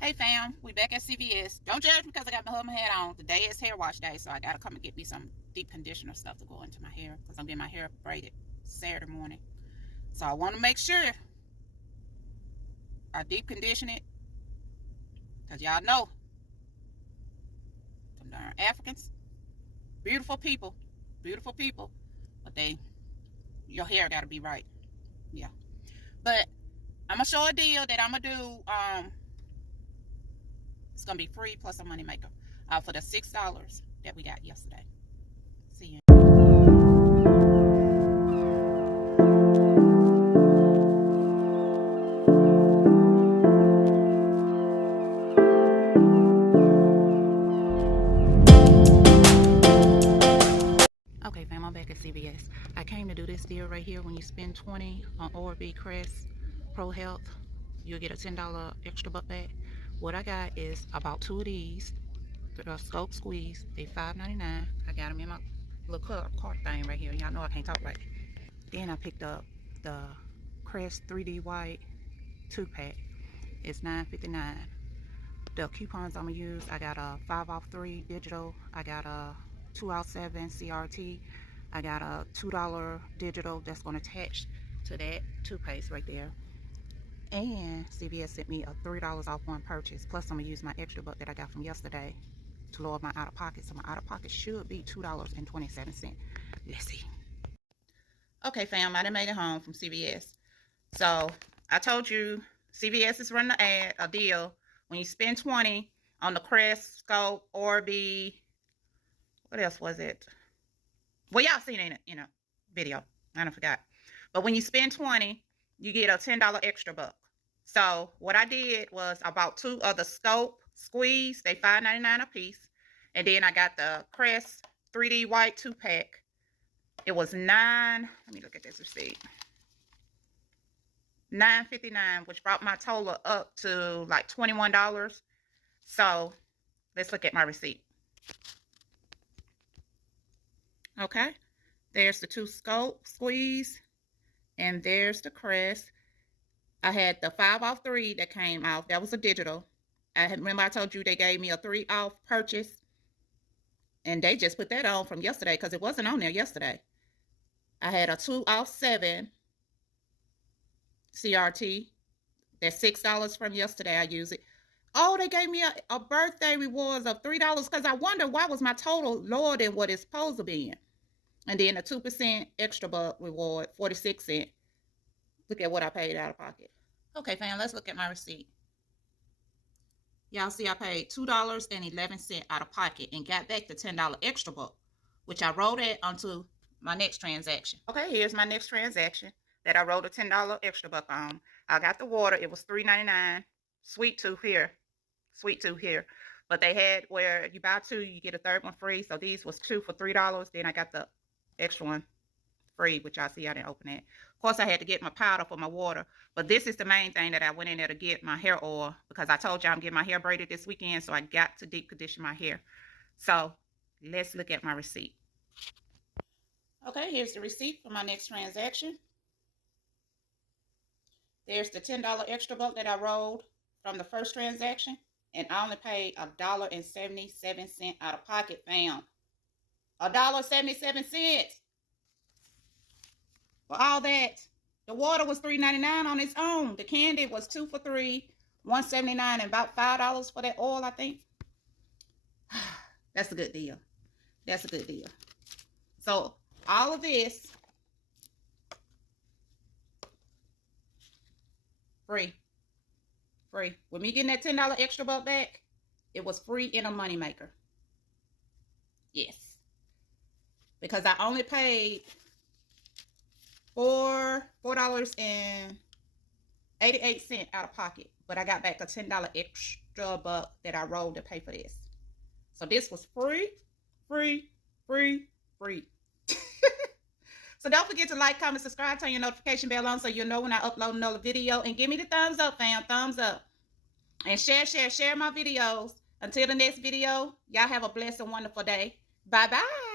Hey fam, we back at CVS. Don't judge me because I got my husband hat on. Today is hair wash day, so I gotta come and get me some deep conditioner stuff to go into my hair because I'm getting my hair braided Saturday morning. So I want to make sure I deep condition it because y'all know them darn Africans, beautiful people, but your hair gotta be right. Yeah, but I'm gonna show a deal that I'm gonna do. It's gonna be free plus a money maker for the $6 that we got yesterday. See you. Okay, fam, I'm back at CVS. I came to do this deal right here. When you spend $20 on Oral-B Crest Pro Health, you'll get a $10 extra buck back. What I got is about 2 of these, the Scope Squeeze. They $5.99. I got them in my little cart thing right here. Y'all know I can't talk right. Then I picked up the Crest 3D White 2-pack. It's $9.59. The coupons I'm gonna use, I got a 5 off 3 digital. I got a 2 out 7 CRT. I got a $2 digital that's gonna attach to that toothpaste right there. And CVS sent me a $3 off one purchase. Plus I'm gonna use my extra buck that I got from yesterday to lower my out of pocket. So my out of pocket should be $2.27. Let's see. Okay fam, I done made it home from CVS. So I told you CVS is running a deal. When you spend 20 on the Crest, Scope, Oral-B, what else was it? Well, y'all seen it in a video. I don't forgot. But when you spend 20, you get a $10 extra buck. So what I did was I bought 2 of the Scope Squeeze. They $5.99 a piece. And then I got the Crest 3D White 2-pack. It was let me look at this receipt. $9.59, which brought my total up to like $21. So let's look at my receipt. Okay, there's the 2 Scope Squeeze, and there's the Crest. I had the 5 off 3 that came out. That was a digital. Remember I told you they gave me a 3 off purchase, and they just put that on from yesterday because it wasn't on there yesterday. I had a 2 off 7 CRT. That's $6 from yesterday. I used it. Oh, they gave me a birthday rewards of $3 because I wonder why was my total lower than what it's supposed to be. And then a 2% extra buck reward, 46 cents. Look at what I paid out of pocket. Okay, fam, let's look at my receipt. Y'all see I paid $2.11 out of pocket and got back the $10 extra buck, which I wrote it onto my next transaction. Okay, here's my next transaction that I wrote a $10 extra buck on. I got the water. It was $3.99. Sweet tooth here. But they had where you buy 2, you get a third one free. So these was 2 for $3. Then I got the extra one free, which I see I didn't open it. Of course, I had to get my powder for my water. But this is the main thing that I went in there to get, my hair oil. Because I told you I'm getting my hair braided this weekend. So I got to deep condition my hair. So let's look at my receipt. Okay, here's the receipt for my next transaction. There's the $10 extra buck that I rolled from the first transaction. And I only paid $1.77 out of pocket, fam. $1.77 for all that. The water was $3.99 on its own. The candy was 2 for $3, $1.79, and about $5 for that oil, I think. That's a good deal. That's a good deal. So all of this free. With me getting that $10 extra buck back, it was free in a moneymaker. Yes. Because I only paid $4.88 out of pocket. But I got back a $10 extra buck that I rolled to pay for this. So this was free. So don't forget to like, comment, subscribe, turn your notification bell on so you'll know when I upload another video. And give me the thumbs up, fam. Thumbs up. And share my videos. Until the next video, y'all have a blessed and wonderful day. Bye-bye.